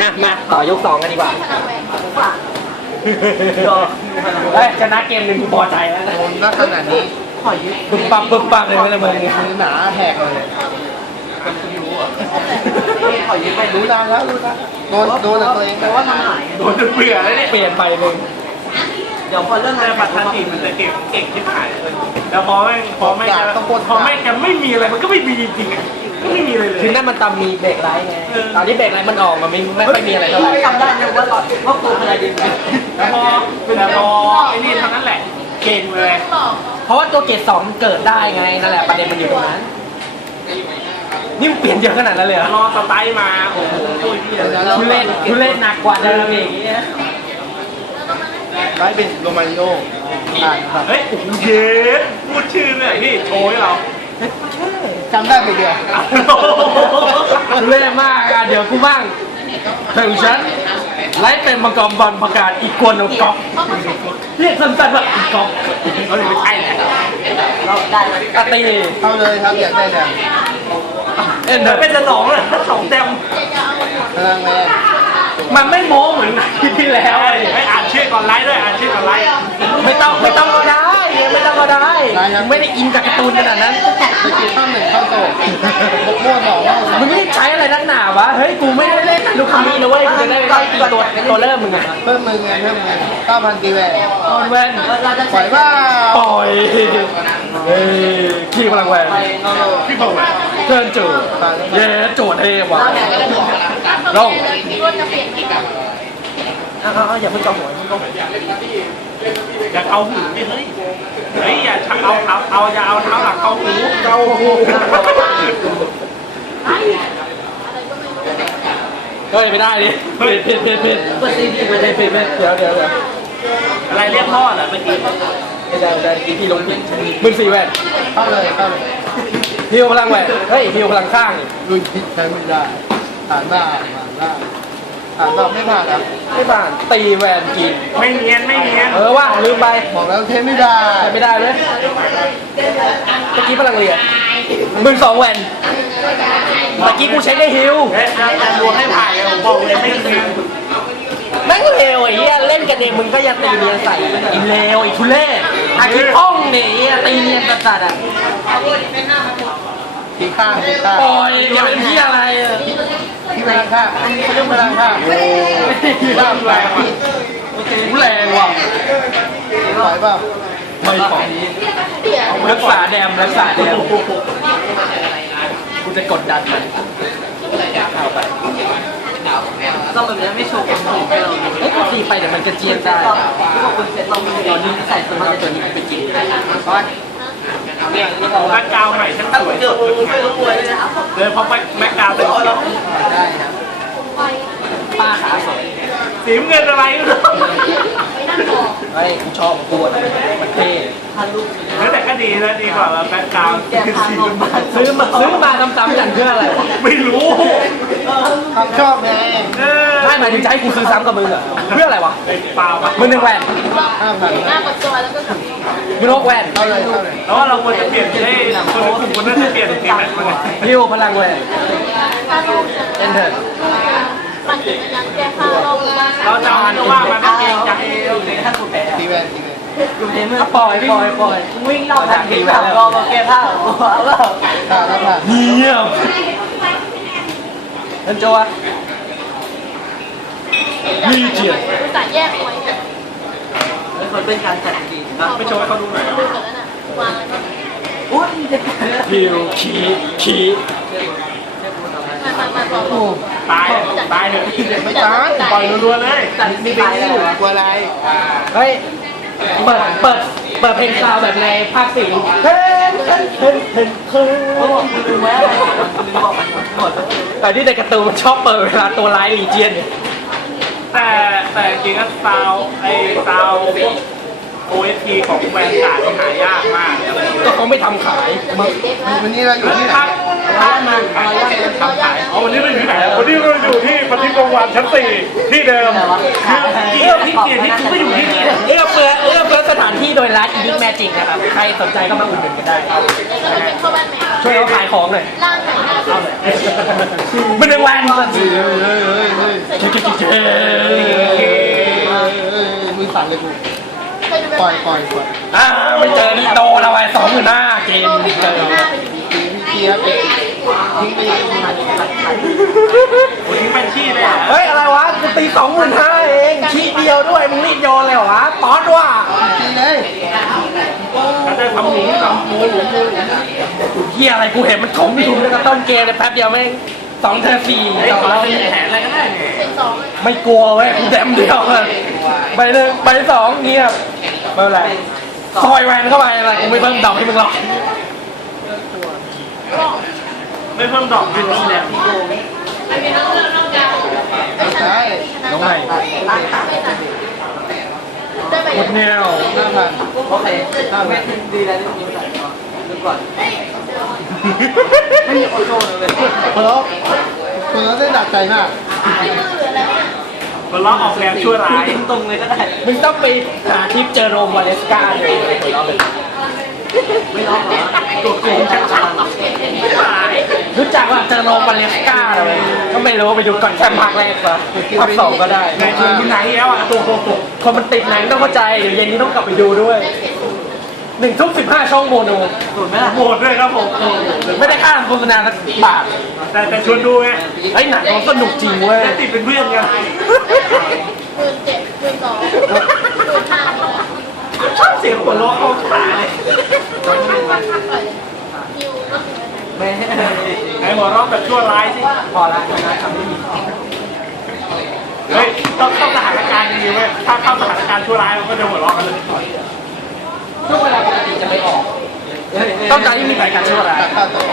อะมาต่อยกสองกันดีกว่าเฮ้ยชนะเกมหนึ่งกูพอใจแล้วนะโดนลักษณะนี้ปึ๊บปั๊บปึ๊บปั๊บเลยไม่ละมึงเนี่ยมือหนาแหกเลยขอยืมไปรู้นานแล้วรู้นานโดนโดนแต่ตัวเองแต่ว่ามันหายโดนจนเบื่อแล้วเนี่ยเปลี่ยนไปมึงเดี๋ยวพอเรื่องแต่งานปัตตานีมันจะเก่งเก่งที่ผ่านเลยแล้วพอไม่พอไม่จะพอไม่จะไม่มีอะไรมันก็ไม่มีจริงๆอะก็ ไม่มีอะไรเลย คือนั่นมันตามมีเบรกไลท์ไงตอนที่เบรกไลท์มันออกมันไม่ไม่ค่อยมีอะไรเท่าไหร่จำได้เลยว่าว่าตัวอะไรดีแต่พอแต่พอไอ้นี่เท่านั้นแหละเก่งเลยเพราะว่าตัวเกรดสองมันเกิดได้ไงนั่นแหละประเด็นมันอยู่ตรงนั้นนี่มันเปลี่ยนเยอะขนาดนั้นเลยเหรอรอสไตล์มาโอ้โหตุ้ยพี่เลยทุเล่นทุเล่นหนักกว่าเดิมอีกเนี่ยไลฟ์เป็นโรมาริโออ่านครับเฮ้ยโอ้โหเย้พูดชื่อเลยพี่โชว์ให้เรา จำได้ไปเดียวทุเล่นมากอะเดี๋ยวกูบ้างถึงฉันไลท์เป็นมังกรบอลประกาศอีกวนของก๊อฟเรียกสั้นๆว่าอีกก๊อฟเขาเลยไม่ใช่แหละเราได้อาตีเข้าเลยครับอยากได้แดงเอ็นเดเดี๋อยวร์เป็นจะสองเลยสองเต็มพลังแรงมันไม่โม้เหมือนที่ที่แล้วเฮ้ยให้อ่านชื่อก่อนไลฟ์ด้วยอ่านชื่อก่อนไลฟ์ไม่ต้องไม่ต้องก็ได้ ไม่ต้องก็ได้ไม่ได้อินกับการ์ตูนขนาดนั้นสกิลข้ามหนึ่งเข้าโตบกโม่สองเข้าสามมึงรีบใช้อะไรนักหนาวะเฮ้ยกูไม่ได้เล่นลูกคามีนะเว้ยกูจะได้ไล่ตีตัวตัวเริ่มมึงอะเพิ่มมือไงเพิ่มมือเก้าพันตีแหวนออนแวนปล่อยบ้าปล่อยเฮ้ยขี้พลังแวนพี่บอกว่าเพื่อนจูเย้โจทย์เทพว่ะลง อ้าวอย่าเพิ่งกระหัวอย่าเพิ่งกระหัวอย่าเอาหูดิเฮ้ยเฮ้ยอย่าชักเอาเอาเอาอย่าเอาเท้าหลังเข้าหูเกาหูเฮ้ยไม่ได้ดิเผิดเผิดเผิดผิดผิดผิดผิดผิดผิดเดี๋ยวเดี๋ยวเดี๋ยวอะไรเรียกพ่อเหรอเมื่อกี้ไม่ได้ไม่ได้กินที่ลงผิดมึงสี่แหวนเข้าเลยเข้าเลยฮิวพลังแหวนเฮ้ยฮิวพลังข้างนี่ลุยพิษใช้ไม่ได้ผ่านได้ผ่านได้ ผ่านแบบไม่ผ่านอะไม่ผ่านตีแวนกิน ไม่เนียนไม่เนียนเออว่าลืมไปบอกแล้วเทไม่ได้ใช้ไม่ได้เลยเมื่อกี้พลังเรียนมึงสองแวนเมื่อกี้กูใช้ได้ฮิวเฮ้ยลวงให้ผ่านเลยผมบอกเลยไม่เนียนแม่งเลวไอ้เหี้ยเล่นกันเองมึงก็ยังตีเนียนใส่ไอ้เลวไอ้ทุเล่อาคิพ่องเนี่ยไอ้เหี้ยตีเนียนสัสๆอะ ทีข้างทีข้างปล่อยอย่าเป็นที่อะไรอะที่พลังข้างเขาเรียกพลังข้างโอ้บ้าแรงกูแรงว่ะไหวเปล่าไม่ปล่อยรักษาแดมรักษาแดมกูจะกดดันมันเอาไปต้องแบบนี้ไม่โชว์ความสูงให้เราดูเอ้ยกูตีไปเดี๋ยวมันกระเจียนได้ก็ที่ว่าคุณเซ็ตเรามีตอนนี้ใส่สมาร์ทตัวนี้ไปกินเนี่ย แบ็กกราวด์ใหม่ฉันสวยสุดเลยเพราะแบ็กกราวด์เป็นสีได้ครับป้าขาสวยสีเงินอะไรไม่รู้เฮ้ยกูชอบกูอะ มันเท่พันลูกแต่ก็ดีนะดีกว่าแบ็กกราวด์แกพานลงมาซื้อมาซื้อมาซ้ำๆกันเพื่ออะไรวะไม่รู้ความชอบไงเออไม่หมายถึงจะให้กูซื้อซ้ำกับมึงเหรอเพื่ออะไรวะไอ้เปล่าปะมึงหนึ่งแหวนห้าพันหน้าปดจอยแล้วก็กลับมึงนกแหวนเข้าเลยเข้าเลยแล้วว่าเราควรจะเปลี่ยนให้คนในกลุ่มคนนั้นจะเปลี่ยนเกมแมตช์มาไงฮิวพลังแหวนถ้าลูกจะเอนเตอร์ปั่นจักรยานแก้ผ้ารอบหมู่บ้านเราจะเอาไม่ว่ามันเองจังถ้าคุณแพ้ตีแวนตีแวน ดูเทมือปล่อยปล่อยปล่อยวิ่งรอบทางที่สามรอบมาแก้ผ้าว้าวถ้าแล้วผ่านเงียบนั่นโจวะมีเจียนอุตส่าห์แยกเอาไว้เนี่ยมันเป็นการจัดดีนะไม่โชว์ให้เขาดูหน่อยดูกันแล้วน่ะวางแล้วก็อุ้ยจะฮิวขีขีมามามาต่อต่อตาย ตายเถอะไม่ตายปล่อยรัวๆเลยจัดมีมีไปไปนี่แล้วกลัวอะไร เฮ้ย เปิดเปิดเปิดเพลงซาวแบบในภาคสี่เฮ้ยเฮ้ยเฮ้ยเฮ้ยเฮ้ยโอ้ลืมไว้อะไรลืมบอกมันหมดแต่ที่ในการ์ตูนมันชอบเปิดเวลาตัวร้ายลีเจียนเนี่ยแต่แต่จริงๆก็ซาวไอ้ซาวพวก OST ของแวนการ์ดที่หายากมากอะไรอย่างเงี้ยก็เขาไม่ทำขายวันนี้เราอยู่ที่ไหนพักพักมัน วันนี้ไม่อยู่ไหนวันนี้เราอยู่ที่ปฏิบัติวันชั้นสี่ที่เดิมเอื้อพิเกียรที่คุณไม่อยู่ที่นี่เอื้อเฟื้อเอื้อเฟื้อสถานที่โดยร้านอีดิคแมจิกนะครับ ใครสนใจก็มาอุดหนุนกันได้ช่วยเขาขายของหน่อยเอาหน่อยไม่ได้วันมือสั่นเลยกูปล่อยปล่อยปล่อยอ่าไปเจอนีโตแล้วไอ้สองหมื่นหน้าเกมเจอ หน้าไปดูทีพี่เกียร์เป็นทิ้งไปทิ้งไปโอ้ยเป็นขี้เลยอะเฮ้ย อะไรวะกูตีสองหมื่นห้าเองขี้เดียวด้วย มึงรีบโยนเลยเหรอวะป๊อดว่ะทีเลยเขาจะทำหมูทำหมูหมูหมูเฮียอะไรกูเห็นมันถมอยู่ตั้งแต่ต้นเกมเลยแป๊บเดียวแม่งสองเทอร์สี่ไอ้จบขอแล้วเป็นแผนอะไรก็ได้เป็นสองเลยไม่กลัวเว้ยกูแดมเดียวเลยใบหนึ่งใบสองเงียบไม่เป็นไรซอยแวนเข้าไปอะไรกูไม่เพิ่มดอกให้มึงหรอก ไม่เพิ่มดอกมันนี่แหละพี่โกไม่มีน้องเลือกน้องจ้าไม่ใช่น้องใหม่หมดแนวน่ามันโอเคหน้ามันดีแล้วนี่ใส่ก่อนไม่มีโอโซนเลยคนละคนนั้นได้ดักใจมากมันล้องออกแรงชั่วร้ายตรงเลยก็ได้ มึงต้องไปหาทิปเจอโรมวาเลสกาเลย ไม่ร้องเหรอตัวโกงชัดรู้จักว่าเจอโรมวาเลสกาเลยก็ไม่รู้ไปดูก่อนแค่ภาคแรกปะภาคสองก็ได้ๆในชวนที่ไหนแล้วอะตัวโกงคนมันติดหนังต้องเข้าใจ เดี๋ยวเย็นนี้ต้องกลับไปดูด้วยหนึ่งทุ่มสิบห้าช่องโมโนสูตรไหมล่ะโหดด้วยครับผม ไม่ได้ค่าโฆษณาสักบาท แต่แต่ชวนดูไงไอ้ยหนังมันสนุกจริงเว้ยและติดเป็นเพื่อนกันหมื่นเจ็ดหมื่นสองหมื่นห้าชอบเสียงหัวเราะเข้าขาเลย คิวก็คือไม่ไอ้หัวเราะแบบชั่วร้ายสิพอละนะทำไม่มีเฮ้ยต้องเข้าสถานการณ์จริงๆเว้ยถ้าเข้าสถานการณ์ชั่วร้ายมันก็จะหัวเราะกันเลยช่วงเวลาปกติจะไม่ออกต้องการที่มีสายการช่วยอะไรตัดค่าตัว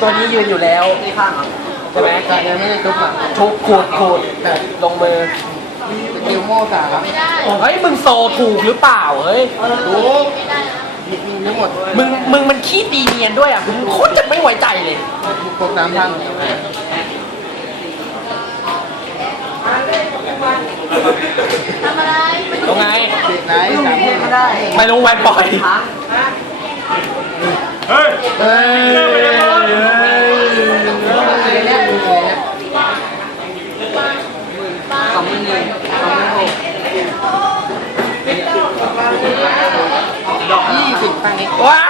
ตัวนี้ยืนอยู่แล้วนี่ข้างเหรอใช่ไหมการยังไม่ได้ทุบอะชุบขูดขูดลงมือ สกิลโม่สามไม่ได้เฮ้ยมึงโซถูกหรือเปล่าเฮ้ยทุบไม่ได้นะมีมีทั้งหมดมึงมึงมันขี้ตีเนียนด้วยอะมึงโคตรจะไม่ไว้ใจเลย ครบน้ำพันทำอะไรไม่ตรงไงติดไหนสามหมื่นไม่ได้ไม่รู้แวนปล่อยค้างเฮ้ย เฮ้ย เลิกไปแล้ว เลยเนี่ยดูเลยเนี่ย สองหมื่นหนึ่งสองหมื่นหก ดอกยี่สิบตังค์นี้ ว้า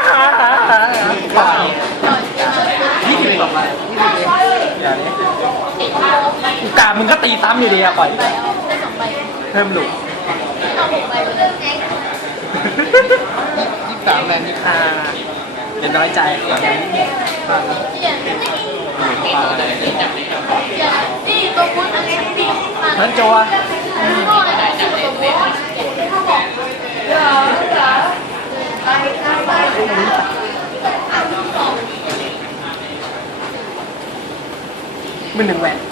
ป่า ยี่สิบดอกไปยี่สิบเอง อุกามึงก็ ตีซ้ำอยู่ดีอะปล่อยใบเอาได้สองใบเพิ่มหลุมเอาหกใบเลยยี่สิบสามแรงนี่อ่าเดี๋ยวน้อยใจผ่านแล้วเขียนเขียนนี่ตัวพุทธอันนี้ปีมานั่นจัวโง่เลยแต่ตัวพุทธเขียนเขาบอกมันหนึ่งแหวนห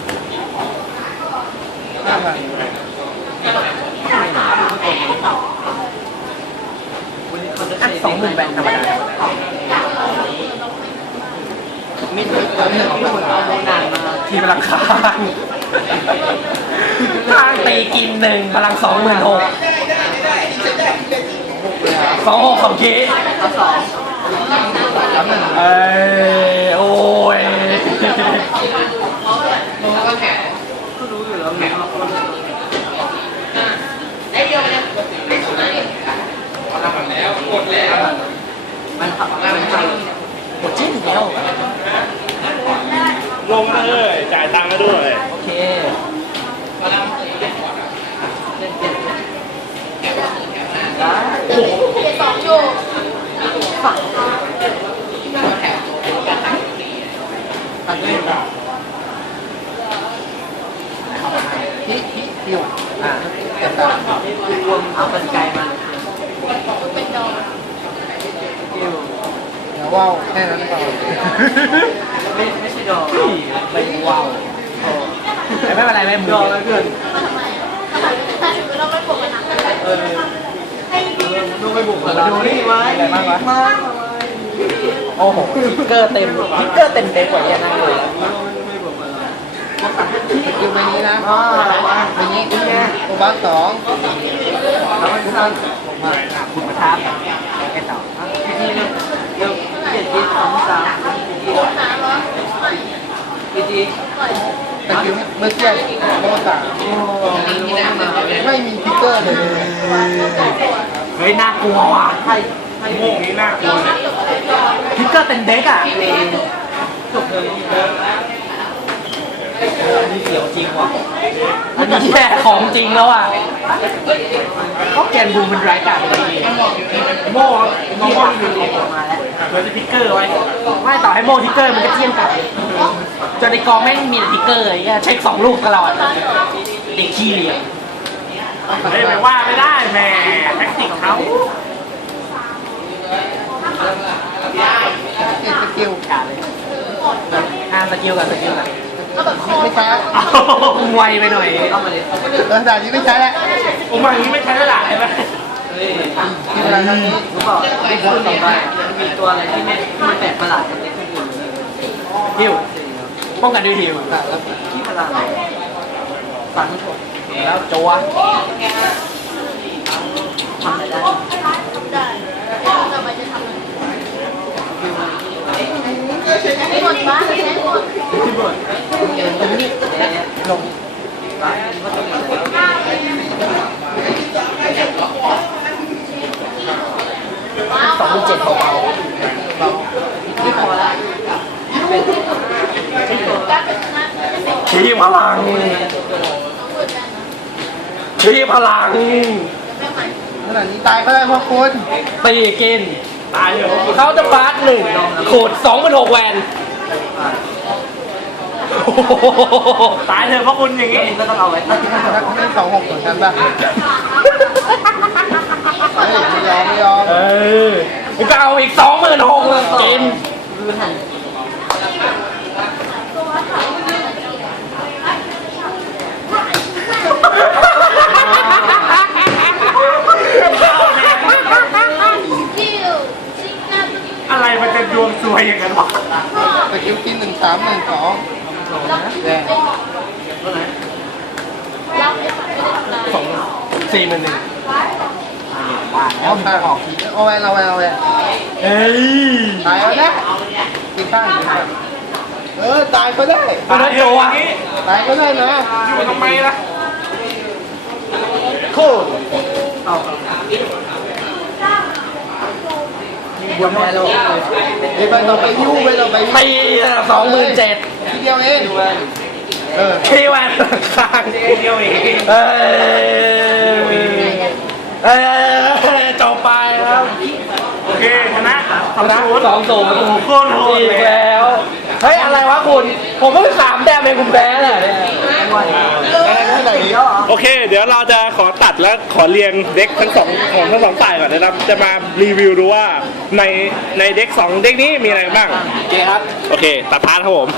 ้าพันอัน สองหมื่นแหวนธรรมดานี่เติมหนึ่งนานมาทีพลังค้างข้างตีกินหนึ่งพลังสองหมื่นหกสองหกของเก๊ข้อสองสามหนึ่งเอ้ยโอ้ย ก็รู้อยู่แล้วมันมันขับมันขับ หมดชิ้นอีกแล้ว ลงมาเลยจ่ายตังค์มาด้วย โอเคเล่นเปลี่ยน ได้เขียนสองอยู่ตัดเล่นฮิฮิฮิวอ่าแต่ตามรวมเอากันไกลมาเป็นดอกคิวเดี๋ยวว่าวแค่นั้นพอไม่ไม่ใช่ดอกไม่ว้าวแต่ไม่เป็นไรไม่มืดอกแล้วเกินมาทำไมอะทำไมถ้าถึงเราไม่ปวดกันนะเออ ดูไปบุกกับเราดูนี่ไหมอะไรบ้างวะมาโอ้โหทิกเกอร์เต็มทิกเกอร์เต็มเด็กกว่านี้นั่งเลยสกิลใบนี้นะอ่าใบนี้โอบัสสองแล้วมันสร้างมาคุณประทับแกต่อที่นี้เร็วเร็วเจ็ดยี่สองสามปวดขาเหรอไม่ทีทีสกิลเมื่อเทียบโมสาไม่มีพิกเกอร์เลย ฮ้ยน่ากลัวว่ะใครใครโม่งนี้น่ากลัวเนี่ยพิกเกอร์เป็นเด็กอะนี่เสียวจริงว่ะอันนี้แย่ของจริงแล้วอะก็แกนบูมมันไร้ายกาจเลยโม่โม่มีมาแล้วเหมือนจะพิกเกอร์ไว้ไม่ต่อให้โม่ทิกเกอร์มันก็เทียมกันจนในกองแม่งมีแต่ทิกเกอร์ไอ้เหี้ยเช็คสองลูกตลอดเด็กขี้เหลี่ยม เฮ้ยไปว่าไม่ได้แหม่แท็กติกเขาสกิลกาเลยอ่าสกิลกันสกิลกันไม่ใช้ไวไปหน่อยเข้ามาเลยเออด่านนี้ไม่ใช้แล้วผมมาอย่างนี้ไม่ใช่แล้วล่ะเห็นไหมเฮ้ยที่เวลาทำนี้รู้เปล่าไอ้คนต่อไปมีตัวอะไรที่ไม่ที่ไม่แปลกประหลาดจากเด็กคนอื่นเลยฮิวป้องกันด้วยฮิวแล้วที่ประหลาดฝันผม แล้วจัวทำอะไรได้ได้ต่อไปจะทำใช้หมดบ้านใช้หมดที่บิร์ดตรงนี้ลงร้านก็จะมีแล้วสองพันเจ็ดเบาไม่พอแล้วเป็นการเป็นชนะจะเป็นๆทีพลัง ทีพลังแม่ใหม่ขนาดนี้ตายก็ได้เพราะคุณ ตีกิน ตายเลยเขาจะบาสหนึ่งขูดสองเป็นหกแวนโอ้โหตายเถอะเพราะคุณอย่างนี้นี้ก็ต้องเอาไว้ตั้งชนะคุณได้สองหกเหมือนกันป่ะเฮ้ยไม่ยอมไม่ยอมเออกูก็เอาอีกสองหมื่นหกเลยกิน รื้อหัน คิวซิงหน้าตัวนี้ อะไรมันจะดวงซวยอย่างนั้นวะ สกิลกินหนึ่งสามหนึ่งสอง รับ แดง ตัวไหน รับไม่ได้ทำลาย สองสี่หมื่นหนึ่ง เอาข้างออกทีเอาแวนเอาแวนเอาแวนเอ้ยตายแล้วนะตีข้างตีข้างเออตายก็ได้คุณนัทโจวะตายก็ได้นะอยู่ทำไมล่ะโคตรเอาบวมแพ้แล้วเดี๋ยไปต่อไปยูไปต่อไปยูตีสองหมื่นเจ็ดทีเดียวเองเออที่แวนข้างเดียวเองเอ้ยเอ้ยจบไปครับ โอ เคชนะสองนะศูนย์สองศูนย์โอ้โหโคตรโหดอีเลกยแล้ว เฮ้ย อะไรวะคุณ ผมเพิ่งสามแต้มเองคุณแพ้เลยเนี่ยที่ไหนเดี๋ยวเหรอโอเค เดี๋ยวเราจะขอตัดและขอเรียงเด็กทั้งสองของทั้งสองฝ่ายก่อนนะครับ จะมารีวิวดูว่าในในเด็กสองเด็กนี้มีอะไรบ้าง โอเคครับ โอเค ตัดพาร์ทครับผม